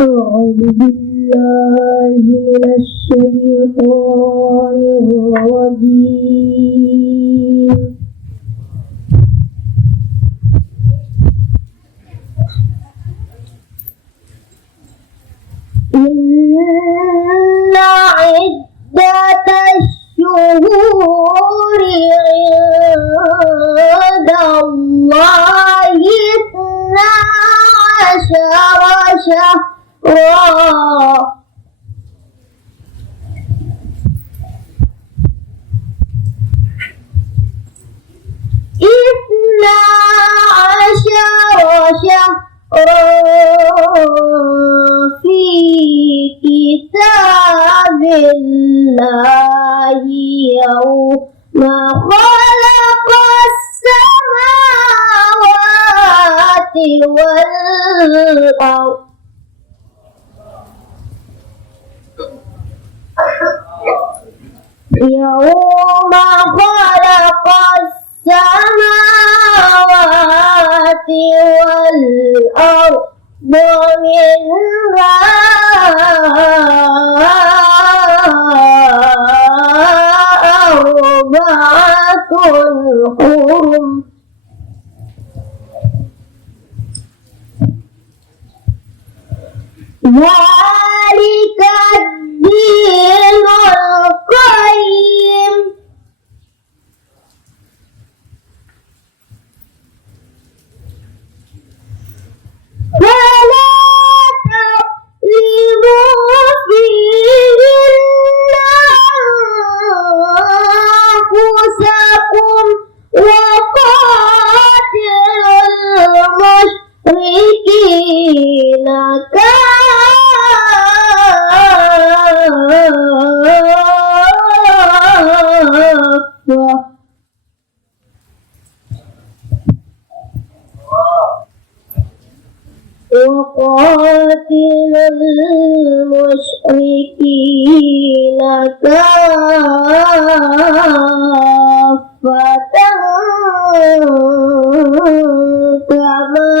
أعوذ بالله من الشيطان الرجيم. إن عدة الشهور عند الله 12 شهرا في كتاب الله يوم خلق السماوات والأرض يوم خلق السماوات والأرض منها أربعة حرم ذلك الدين القيم فلا تظلموا فيهن أنفسكم وقاتلوا المشركين وقاتل المشركين كافة كما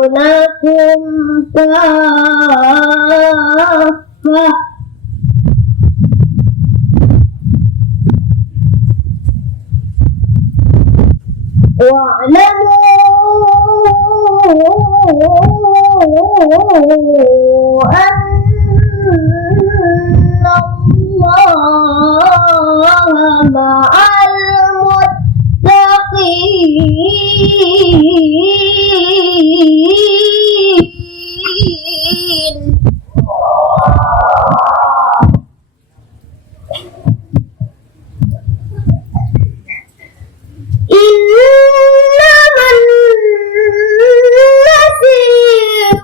يقاتلونكم كافة واعلموا أن الله مع المتقين. إنما النسيء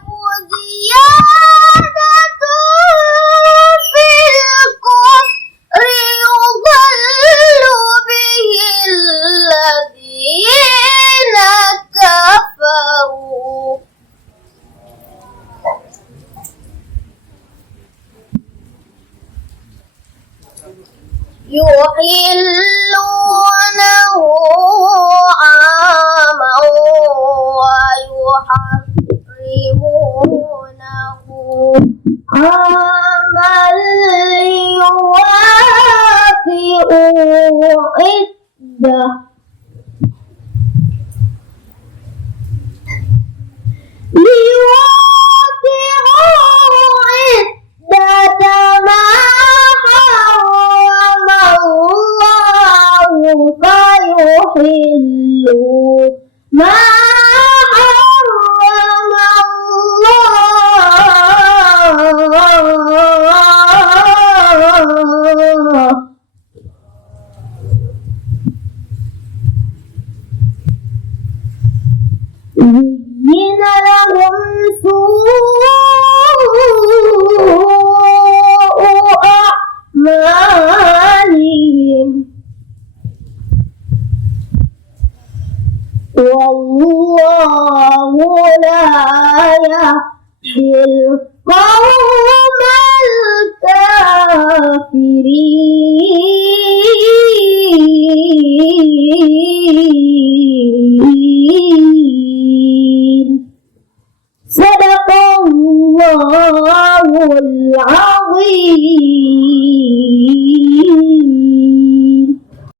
زيادة في الكفر يضل به الذين كفروا يحلونه عاما ويحرمونه عاما ليواطئوا عدة ما حرم الله فيحلوا ما حرم الله. زين لهم سوء أعمالهم والله لا يهدي القوم الكافرين. العظيم.